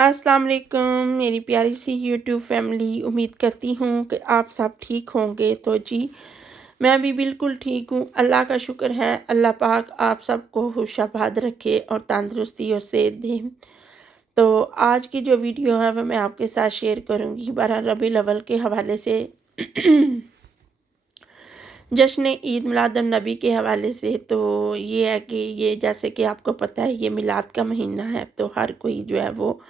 अस्सलाम वालेकुम मेरी प्यारी सी यूट्यूब फैमिली। उम्मीद करती हूँ कि आप सब ठीक होंगे। तो जी मैं भी बिल्कुल ठीक हूँ। अल्लाह का शुक्र है, अल्लाह पाक आप सबको खुशाबाद रखे और तंदुरुस्ती और सेहत दे। तो आज की जो वीडियो है वह मैं आपके साथ शेयर करूँगी 12 रबीउल अव्वल के हवाले से जश्न ईद मिलादुन नबी के हवाले से। तो ये है कि ये जैसे कि आपको पता है ये मिलाद का महीना है, तो हर कोई जो है वो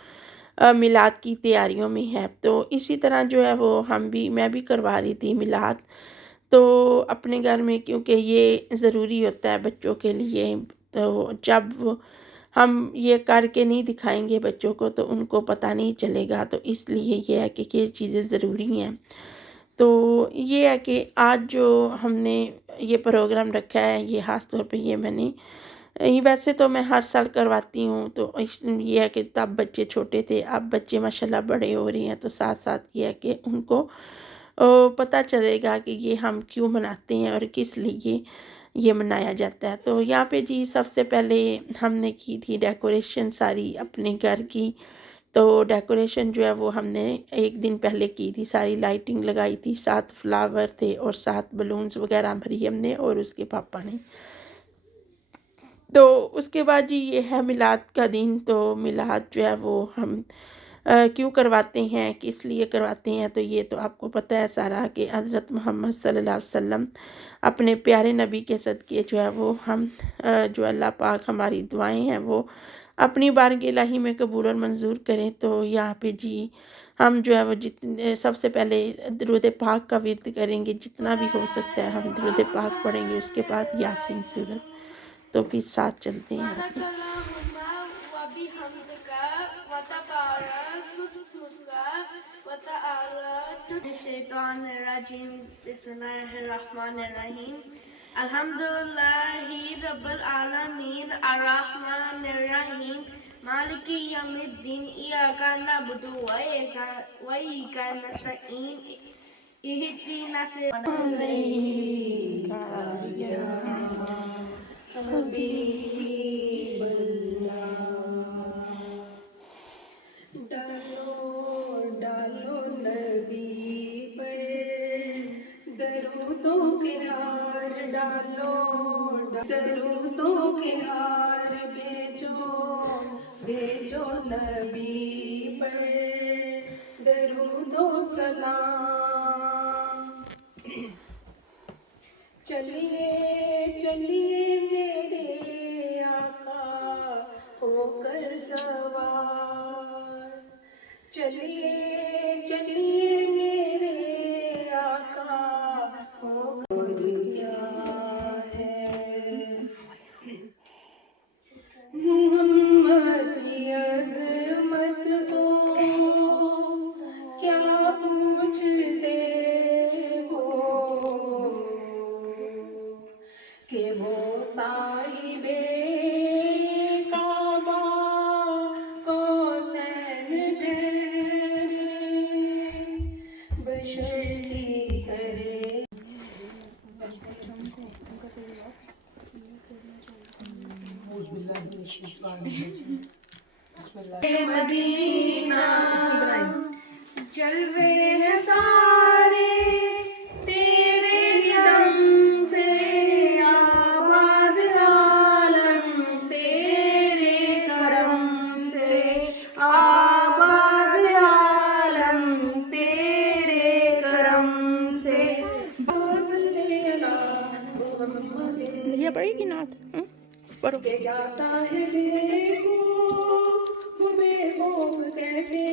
मिलाद की तैयारियों में है। तो इसी तरह जो है वो मैं भी करवा रही थी मिलाद तो अपने घर में, क्योंकि ये ज़रूरी होता है बच्चों के लिए। तो जब हम ये करके नहीं दिखाएंगे बच्चों को तो उनको पता नहीं चलेगा। तो इसलिए ये है कि ये चीज़ें ज़रूरी हैं। तो ये है कि आज जो हमने ये प्रोग्राम रखा है, ये ख़ास तौर पे ये वैसे तो मैं हर साल करवाती हूँ। तो ये है कि तब बच्चे छोटे थे, अब बच्चे माशाल्लाह बड़े हो रहे हैं, तो साथ साथ ये है कि उनको पता चलेगा कि ये हम क्यों मनाते हैं और किस लिए ये मनाया जाता है। तो यहाँ पे जी सबसे पहले हमने की थी डेकोरेशन सारी अपने घर की। तो डेकोरेशन जो है वो हमने एक दिन पहले की थी, सारी लाइटिंग लगाई थी, 7 फ्लावर थे और 7 बलून्स वगैरह मरियम ने और उसके पापा ने। तो उसके बाद जी ये है मिलाद का दिन। तो मिलाद जो है वो हम क्यों करवाते हैं, किस लिए करवाते हैं, तो ये तो आपको पता है सारा कि हज़रत मोहम्मद सल्लल्लाहु अलैहि वसल्लम अपने प्यारे नबी के सदक़े जो है वो हम जो अल्लाह पाक हमारी दुआएं हैं वो अपनी बारगाह इलाही में कबूल और मंजूर करें। तो यहाँ पे जी हम जो है वो जितने सबसे पहले दुरूद पाक का विर्द करेंगे, जितना भी हो सकता है हम दुरूद पाक पढ़ेंगे, उसके बाद यासीन सूरत। तो फिर साथ चलते हैं आगे। अल्हम्दुलिल्लाहि रब्बिल आलमीन अर्रहमानिर्रहीम मालिकी यौमिद्दीन इय्याका नअबुदु व इय्याका नस्तईन इहदिना सिरातल डालो डालो नबी पर दरूदों के हार डालो, दरूदों के हार भेजो भेजो नबी पर दरूदो सलाम। चलिए चलिए मेरे आका होकर सवार, चलिए चलिए मेरे आका होकर क्या है मोहम्मद की अज़मत को क्या पूछते हो कि वो साहिबे काबा कौसैन ठहरे बशर की सरे। मदीना जलवे हैं सारे तेरे दम से, आबाद आलम तेरे करम से, आबाद आलम तेरे करम से। ये पड़ेगी नाथ पढ़ो। के जाता है देखो वो बेखौफ कैसे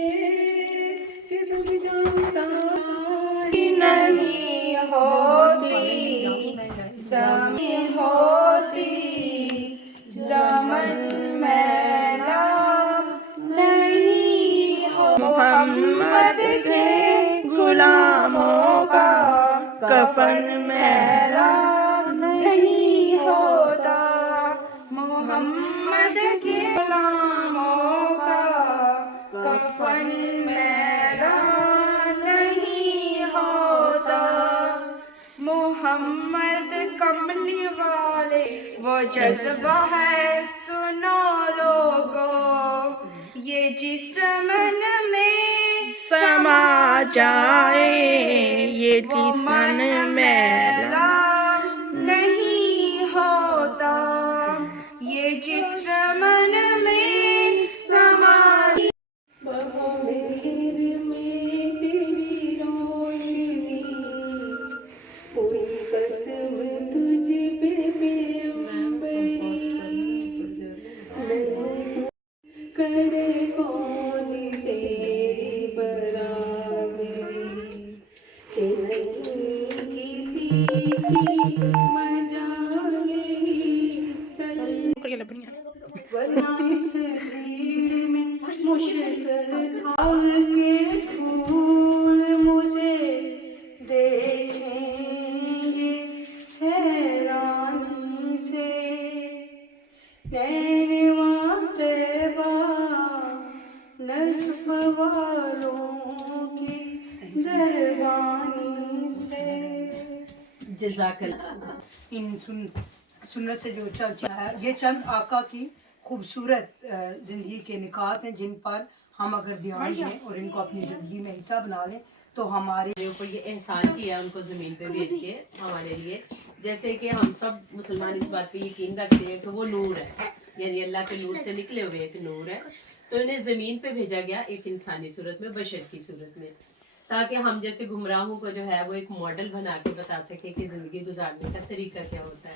कि सब जानता नहीं होती ज़मी होती ज़मन मैला नहीं हो मोहम्मद के गुलामों का कफन मैला नहीं होता, मोहम्मद के गुलामों का कफन मैला नहीं होता। मोहम्मद कमली वाले वो जज्बा है सुनो लोगो, ये जिस्मन में समा जाए, ये वो मन जिस्म मैला मैला नहीं होता, ये जिस्मन में समा बहार में तेरी रोशनी, कोई कसम तुझ पे पैगंबरी, मैं करे कौन तेरी बराबरी, कि नहीं किसी की मजाल ही सर वरना इस भीड़ में मुश्किल खाल के फूल मुझे देखेंगे हैरानी से, नैनवा तैबा नज़्फ़ वालों की दरबानी से। इन सुन्नत से जो चल है, ये चंद आका की खूबसूरत ज़िंदगी के निकात हैं जिन पर हम अगर ध्यान दें और इनको अपनी ज़िंदगी में हिस्सा बना लें तो हमारे ऊपर ये एहसान किया उनको ज़मीन पे भेज के हमारे लिए। जैसे कि हम सब मुसलमान इस बात पे यकीन रखते हैं कि वो नूर है, यानी अल्लाह के नूर से निकले हुए एक नूर है, तो इन्हें ज़मीन पे भेजा गया एक इंसानी सूरत में, बशर की सूरत में, ताकि हम जैसे गुमराहों को जो है वो एक मॉडल बना के बता सके कि ज़िंदगी गुजारने का तरीका क्या होता है।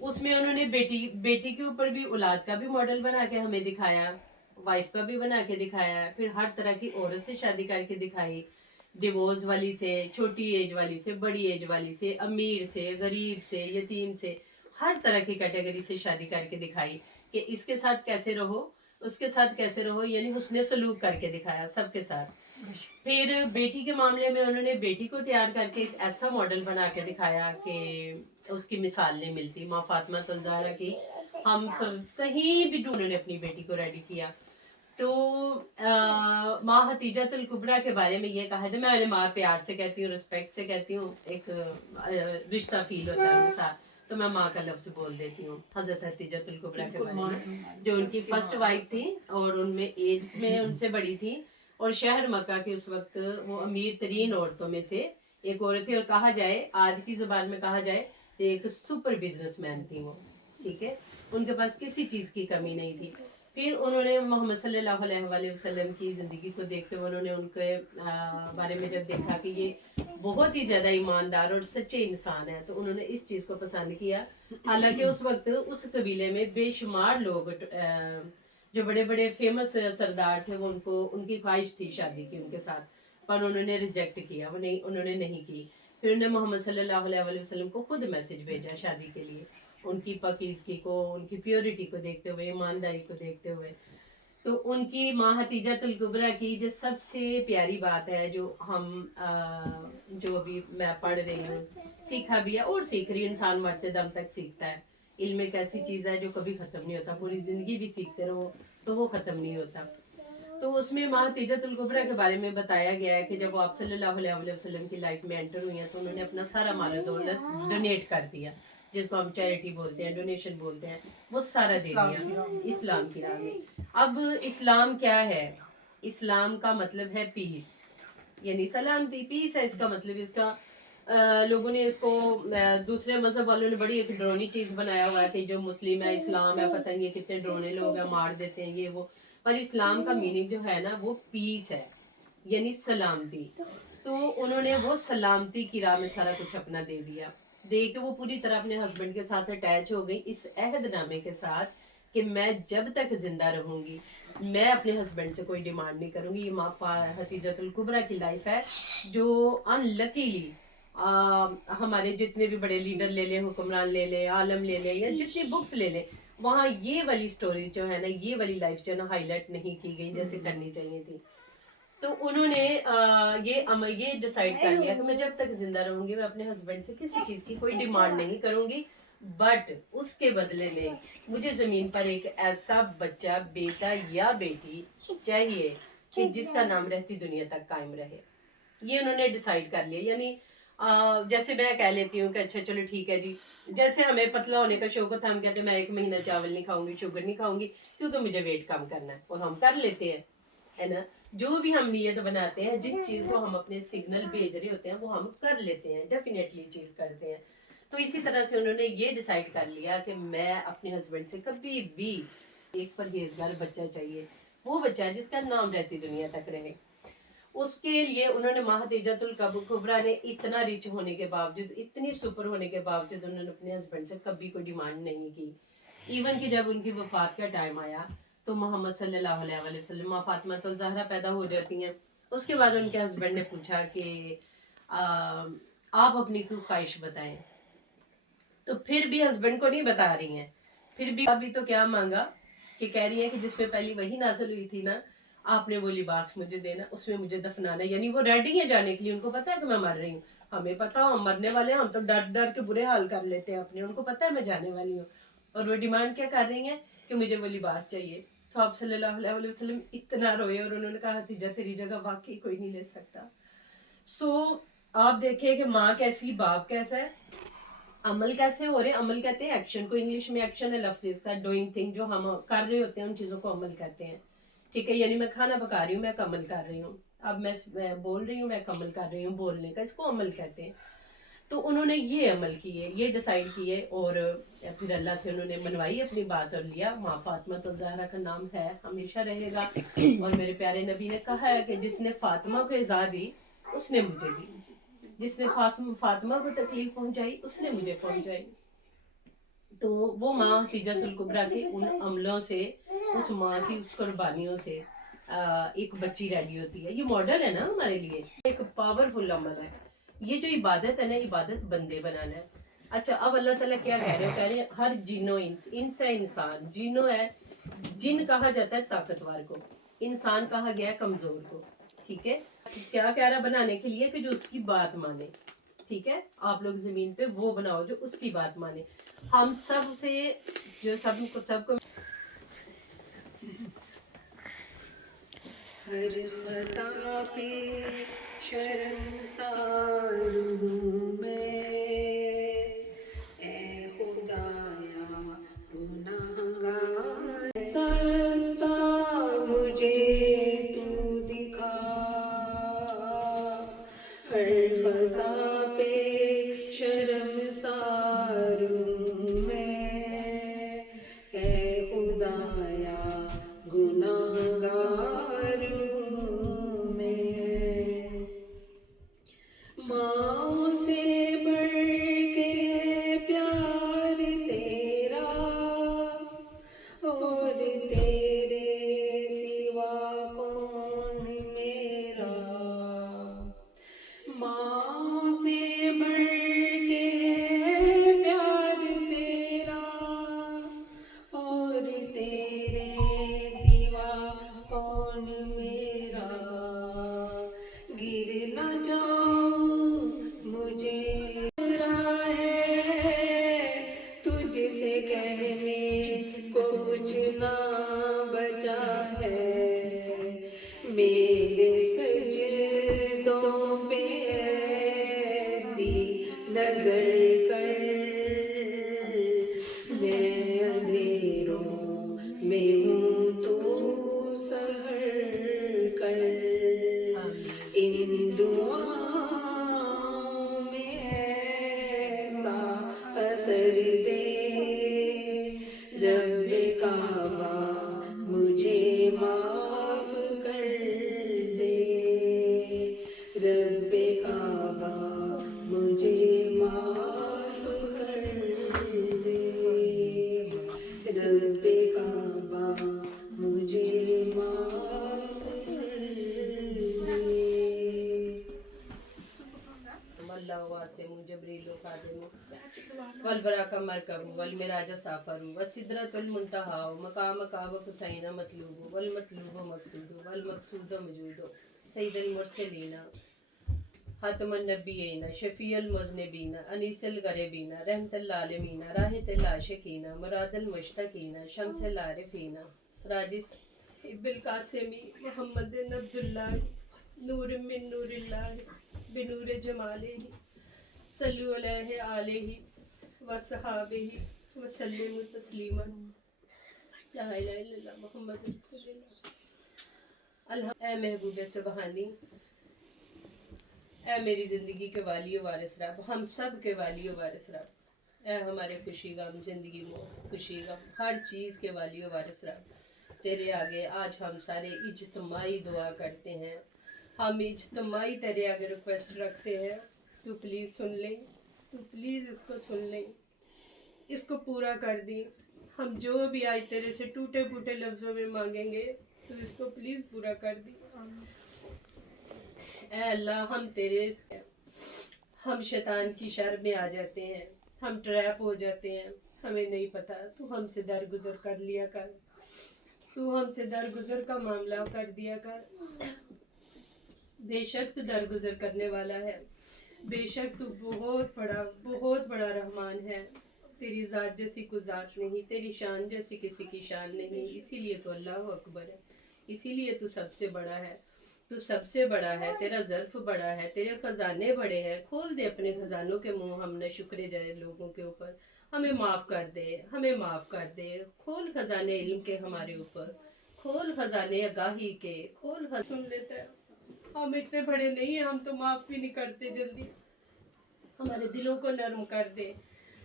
उसमें उन्होंने बेटी के ऊपर भी, औलाद का भी मॉडल बना के हमें दिखाया, वाइफ का भी बना के दिखाया, फिर हर तरह की औरत से शादी करके दिखाई, डिवोर्स वाली से, छोटी एज वाली से, बड़ी एज वाली से, अमीर से, गरीब से, यतीम से, हर तरह की कैटेगरी से शादी करके दिखाई कि इसके साथ कैसे रहो, उसके साथ कैसे रहो, यानी हुस्ने सलूक करके दिखाया सबके साथ। फिर बेटी के मामले में उन्होंने बेटी को तैयार करके एक ऐसा मॉडल बना के दिखाया कि उसकी मिसाल नहीं मिलती। माँ फातिमा ज़हरा की हम सब कहीं भी उन्होंने अपनी बेटी को रेडी किया। तो माँ हतीजतुल कुबरा के बारे में ये कहा है, मैं उन्हें माँ प्यार से कहती हूँ, रिस्पेक्ट से कहती हूँ, एक रिश्ता फील होता है उनके साथ, तो मैं माँ का लफ्ज़ बोल देती हूँ। हज़रत हतीजतुल कुबरा के बारे में, जो उनकी फर्स्ट वाइफ थी और उनमें एज में उनसे बड़ी थी, और शहर मक्का के उस वक्त वो अमीर तरीन औरतों में से एक औरत थी, और कहा जाए आज की ज़ुबान में कहा जाए एक सुपर बिजनेसमैन थी वो, ठीक है, उनके पास किसी चीज़ की कमी नहीं थी। फिर उन्होंने मोहम्मद सल्लल्लाहु अलैहि वसल्लम की ज़िंदगी को देखते हुए उन्होंने उनके बारे में जब देखा कि ये बहुत ही ज़्यादा ईमानदार और सच्चे इंसान है, तो उन्होंने इस चीज़ को पसंद किया। हालांकि उस वक्त उस कबीले में बेशुमार लोग जो बड़े बड़े फेमस सरदार थे, वो उनको, उनकी ख्वाहिश थी शादी की उनके साथ, पर उन्होंने रिजेक्ट किया, वो नहीं, उन्होंने नहीं की। फिर उन्होंने मोहम्मद सल्लल्लाहु अलैहि वसल्लम को खुद मैसेज भेजा शादी के लिए, उनकी पाकीज़गी को, उनकी प्योरिटी को देखते हुए, ईमानदारी को देखते हुए। तो उनकी माँ हतीजतुल कुबरा की जो सबसे प्यारी बात है, जो हम जो अभी मैं पढ़ रही हूँ, सीखा भी है और सीख रही हूँ, इंसान मरते दम तक सीखता है। इल्म एक ऐसी चीज़ है जो कभी ख़त्म नहीं होता, पूरी ज़िंदगी भी सीखते रहो तो वो ख़त्म नहीं होता। तो उसमें माँ हतीजतुल कुबरा के बारे में बताया गया है कि जब वो आप सल्लल्लाहु अलैहि वसल्लम की लाइफ में एंटर हुई हैं, तो उन्होंने अपना सारा माल दौलत डोनेट कर दिया, जिसको हम चैरिटी बोलते हैं, डोनेशन बोलते हैं, वो सारा दे दिया इस्लाम की राह में। अब इस्लाम क्या है? इस्लाम का मतलब है पीस, यानी सलामती, पीस है इसका मतलब। इसका लोगों ने इसको दूसरे मजहब वालों ने बड़ी एक ड्रोनी चीज़ बनाया हुआ है कि जो मुस्लिम है, इस्लाम है, पता नहीं है कितने ड्रोने लोग हैं, मार देते हैं ये वो, पर इस्लाम का मीनिंग जो है ना वो पीस है, यानी सलामती। तो उन्होंने वो सलामती की राह में सारा कुछ अपना दे दिया, दे के वो पूरी तरह अपने हस्बैंड के साथ अटैच हो गई इस अहदनामे के साथ कि मैं जब तक जिंदा रहूंगी मैं अपने हस्बैंड से कोई डिमांड नहीं करूंगी। ये माँ हतीजतुल कुबरा की लाइफ है, जो अनलकीली हमारे जितने भी बड़े लीडर ले लें, हुक्मरान ले लें, आलम ले लें, या जितनी बुक्स ले लें, वहाँ ये वाली स्टोरीज जो है ना, ये वाली लाइफ जो है ना हाईलाइट नहीं की गई जैसे करनी चाहिए थी। तो उन्होंने ये डिसाइड कर लिया कि मैं जब तक जिंदा रहूंगी मैं अपने हस्बैंड से किसी चीज़ की कोई डिमांड नहीं करूंगी, बट उसके बदले में मुझे ज़मीन पर एक ऐसा बच्चा, बेटा या बेटी चाहिए कि जिसका नाम रहती दुनिया तक कायम रहे। ये उन्होंने डिसाइड कर लिया। यानी जैसे मैं कह लेती हूँ कि अच्छा चलो ठीक है जी, जैसे हमें पतला होने का शौक होता है, हम कहते हैं मैं 1 महीना चावल नहीं खाऊंगी, शुगर नहीं खाऊंगी, क्योंकि मुझे वेट कम करना है, और हम कर लेते हैं। ہے نا. جو بھی ہم نیت بناتے ہیں, جس چیز کو ہم اپنے سگنل بھیج رہے ہوتے ہیں وہ ہم کر لیتے ہیں, ڈیفینیٹلی اچیو کرتے ہیں. تو اسی طرح سے انہوں نے یہ ڈیسائیڈ کر لیا کہ میں اپنے ہسبینڈ سے کبھی بھی ایک پرہیزگار بچہ چاہیے, وہ بچہ جس کا نام رہتی دنیا تک رہے. اس کے لیے انہوں نے ماں خدیجۃ الکبریٰ نے اتنا ریچ ہونے کے باوجود, اتنی سپر ہونے کے باوجود انہوں نے اپنے ہسبینڈ سے کبھی کوئی ڈیمانڈ نہیں کی. ایون کہ جب ان کی وفات کا ٹائم آیا تو محمد صلی اللہ علیہ وآلہ وسلم ماں فاطمہ الزہرا پیدا ہو جاتی ہیں. اس کے بعد ان کے ہسبینڈ نے پوچھا کہ آپ اپنی کوئی خواہش بتائیں, تو پھر بھی ہسبینڈ کو نہیں بتا رہی ہیں. پھر بھی ابھی تو کیا مانگا کہ کہہ رہی ہیں کہ جس پہ پہلی وہی نازل ہوئی تھی نا, آپ نے وہ لباس مجھے دینا, اس میں مجھے دفنانا. یعنی وہ ریڈی ہیں جانے کے لیے, ان کو پتا ہے کہ میں مر رہی ہوں. ہمیں پتا ہو ہم مرنے والے ہیں, ہم تو ڈر ڈر کے برے حال کر لیتے ہیں اپنے, ان کو پتا ہے میں جانے والی ہوں. اور وہ ڈیمانڈ کیا کر رہی ہیں کہ مجھے وہ لباس چاہیے. تو آپ صلی اللہ علیہ وآلہ وسلم اتنا روئے اور انہوں نے کہا حتیجہ تیری جگہ واقعی کوئی نہیں لے سکتا. آپ دیکھیں کہ ماں کیسی, باپ کیسا ہے, عمل کیسے ہو رہے ہیں. عمل کہتے ہیں ایکشن کو, انگلش میں ایکشن ہے لفظ اس کا, ڈوئنگ تھنگ, جو ہم کر رہے ہوتے ہیں ان چیزوں کو عمل کہتے ہیں. ٹھیک ہے, یعنی میں کھانا پکا رہی ہوں, میں عمل کر رہی ہوں. اب میں بول رہی ہوں, میں عمل کر رہی ہوں بولنے کا, اس کو عمل کہتے ہیں. تو انہوں نے یہ عمل کیے, یہ ڈیسائیڈ کیے, اور پھر اللہ سے انہوں نے منوائی اپنی بات اور لیا. ماں فاطمہ الزہرا کا نام ہے, ہمیشہ رہے گا. اور میرے پیارے نبی نے کہا ہے کہ جس نے فاطمہ کو اذا دی اس نے مجھے دی, جس نے فاطمہ کو تکلیف پہنچائی اس نے مجھے پہنچائی. تو وہ ماں حتیجۃ الکبریٰ کے ان عملوں سے, اس ماں کی اس قربانیوں سے ایک بچی ریڈی ہوتی ہے. یہ ماڈل ہے نا ہمارے لیے, ایک پاورفل عمل ہے. یہ جو عبادت ہے نا, عبادت بندے بنانا ہے. اچھا, اب اللہ تعالیٰ کیا کہہ رہے ہیں, ہر جن و انس ہے انسان, جنو ہے, جن کہا جاتا ہے طاقتور کو, انسان کہا گیا ہے کمزور کو. ٹھیک ہے, کیا کہہ رہا بنانے کے لیے کہ جو اس کی بات مانے. ٹھیک ہے, آپ لوگ زمین پہ وہ بناؤ جو اس کی بات مانے. ہم سب سے جو سب کو ہر خطا پہ شرمسار ہوں میں, اے خدایا گناہگار, سستا مجھے تو دکھا. ہر خطا پہ شرمسار ہوں میں, اے خدایا گناہگار ہوں میں. ماں سے بڑھ کے پیار تیرا, اور تیرے سوا کون میرا. ماں سے بڑھ کے پیار تیرا, اور تیرے سوا کون میرا. گر نہ جاؤں مجھے ہے, تجھ سے کہنے کو کچھ نہ بچا ہے. میرے سجدوں پہ ایسی نظر کر, میں اندھیروں میں ہوں تو سحر کر. ان دعاؤں میں ایسا اثر دے, رب کعبہ مجھے معاف کر دے. رب کعبہ مجھے معاف کر دے. رب کعبہ مجھے معاف کر دے. اللہ واسم جبریل و خادم والبراک مرکب والمراج سافر والسدرۃ المنتہا مقامک حسین مطلوب والمطلوب مقصود والمقصود موجود. سید المرسلین خاتم النبیین شفیع المذنبین انیس الغریبین رحمت العالمین راحت العاشقین مراد المشتاقین شمس العارفین سراج ابن القاسمی محمد بن عبداللہ نور من نور اللہ بنور جمالہ صلو علیہ آلہ وصحابہ وسلم تسلیما. لا الہ الا اللہ محمد رسول اللہ. اے محبوب سبحانی، اے میری زندگی کے والی و وارث رب، ہم سب کے والی و وارث رب، اے ہمارے خوشی غم زندگی میں خوشی غم ہر چیز کے والی و وارث رب، تیرے آگے آج ہم سارے اجتماعی دعا کرتے ہیں، ہم اجتماعی تیرے آگے ریکویسٹ رکھتے ہیں، تو پلیز سن لیں، تو پلیز اس کو سن لیں، اس کو پورا کر دیں، ہم جو بھی آج تیرے سے ٹوٹے پھوٹے لفظوں میں مانگیں گے تو اس کو پلیز پورا کر دیں۔ اے اللہ، ہم شیطان کی شر میں آ جاتے ہیں، ہم ٹریپ ہو جاتے ہیں، ہمیں نہیں پتا، تو ہم سے درگزر کر لیا کر، تو ہم سے درگزر کا معاملہ کر دیا کر، بے شک تو درگزر کرنے والا ہے، بے شک تو بہت بڑا رحمان ہے، تیری ذات جیسی کوئی ذات نہیں، تیری شان جیسی کسی کی شان نہیں، اسی لیے تو اللہ اکبر ہے، اسی لیے تو سب سے بڑا ہے، تو سب سے بڑا ہے، تیرا ظرف بڑا ہے، تیرے خزانے بڑے ہیں، کھول دے اپنے خزانوں کے منہ، ہم نہ شکرے جائے لوگوں کے اوپر، ہمیں معاف کر دے، ہمیں معاف کر دے، کھول خزانے علم کے ہمارے اوپر، کھول خزانے آگاہی کے، سن لیتا ہے، ہم اتنے بڑے نہیں ہیں، ہم تو معاف بھی نہیں کرتے جلدی، ہمارے دلوں کو نرم کر دے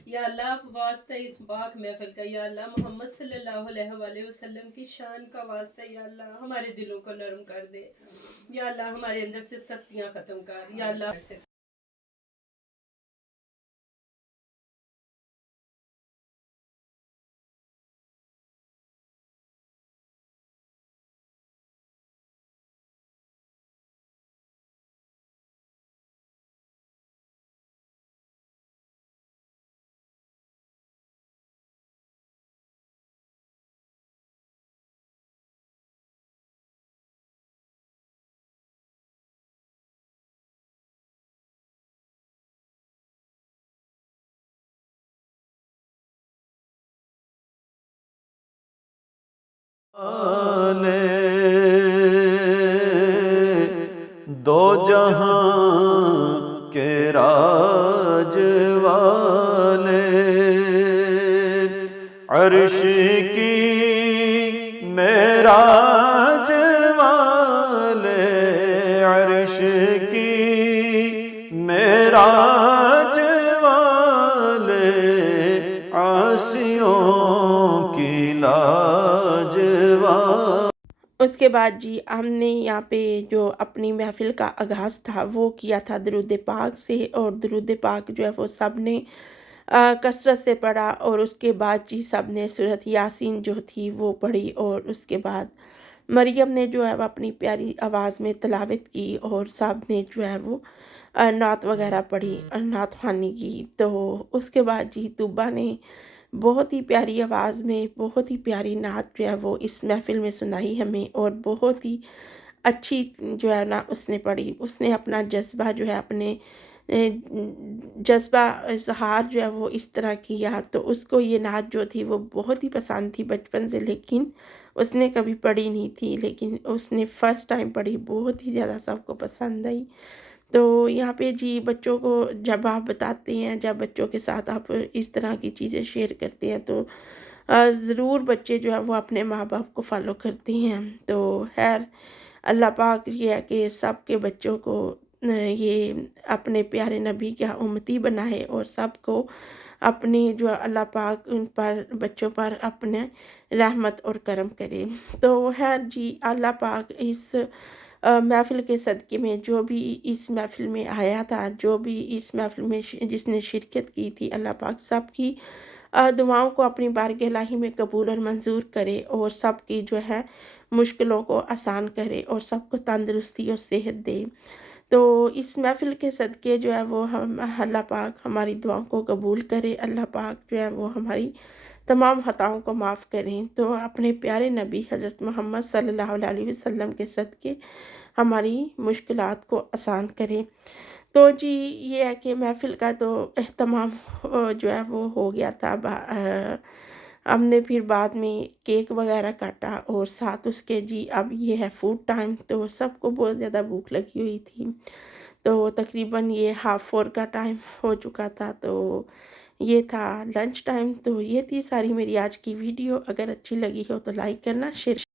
یا اللہ، واسطہ اس پاک محفل کا، یا اللہ محمد صلی اللہ علیہ وآلہ وسلم کی شان کا واسطہ، یا اللہ ہمارے دلوں کو نرم کر دے، یا اللہ ہمارے اندر سے سختیاں ختم کر، یا اللہ والے دو جہاں کے راج والے، عرش کی معراج والے، عرش کی معراج والے، عاصیوں کی لاج والے۔ اس کے بعد جی ہم نے یہاں پہ جو اپنی محفل کا آغاز تھا وہ کیا تھا درود پاک سے، اور درود پاک جو ہے وہ سب نے کثرت سے پڑھا، اور اس کے بعد جی سب نے سورۃ یاسین جو تھی وہ پڑھی، اور اس کے بعد مریم نے جو ہے وہ اپنی پیاری آواز میں تلاوت کی، اور سب نے جو ہے وہ نعت وغیرہ پڑھی، نعت خوانی کی۔ تو اس کے بعد جی طوبا نے بہت ہی پیاری آواز میں بہت ہی پیاری نعت جو ہے وہ اس محفل میں سنائی ہمیں، اور بہت ہی اچھی جو ہے نا اس نے پڑھی، اس نے اپنا جذبہ جو ہے اپنے جذبہ اظہار جو ہے وہ اس طرح کیا، تو اس کو یہ نعت جو تھی وہ بہت ہی پسند تھی بچپن سے، لیکن اس نے کبھی پڑھی نہیں تھی، لیکن اس نے فرسٹ ٹائم پڑھی، بہت ہی زیادہ سب کو پسند آئی۔ تو یہاں پہ جی بچوں کو جب آپ بتاتے ہیں، جب بچوں کے ساتھ آپ اس طرح کی چیزیں شیئر کرتے ہیں تو ضرور بچے جو ہے وہ اپنے ماں باپ کو فالو کرتے ہیں۔ تو خیر اللہ پاک یہ ہے کہ سب کے بچوں کو یہ اپنے پیارے نبی کا امتی بنائے، اور سب کو اپنے جو اللہ پاک ان پر بچوں پر اپنے رحمت اور کرم کرے۔ تو خیر جی اللہ پاک اس محفل کے صدقے میں جو بھی اس محفل میں آیا تھا، جو بھی اس محفل میں جس نے شرکت کی تھی، اللہ پاک سب کی دعاؤں کو اپنی بارگاہ الہی میں قبول اور منظور کرے، اور سب کی جو ہے مشکلوں کو آسان کرے، اور سب کو تندرستی اور صحت دے۔ تو اس محفل کے صدقے جو ہے وہ اللہ پاک ہماری دعاؤں کو قبول کرے، اللہ پاک جو ہے وہ ہماری تمام خطاؤں کو معاف کریں، تو اپنے پیارے نبی حضرت محمد صلی اللہ علیہ وسلم کے صدقے ہماری مشکلات کو آسان کریں۔ تو جی یہ ہے کہ محفل کا تو اہتمام جو ہے وہ ہو گیا تھا، ہم نے پھر بعد میں کیک وغیرہ کاٹا، اور ساتھ اس کے جی اب یہ ہے فوڈ ٹائم، تو سب کو بہت زیادہ بھوک لگی ہوئی تھی، تو تقریباً یہ 3:30 کا ٹائم ہو چکا تھا، تو یہ تھا لنچ ٹائم۔ تو یہ تھی ساری میری آج کی ویڈیو، اگر اچھی لگی ہو تو لائک کرنا، شیئر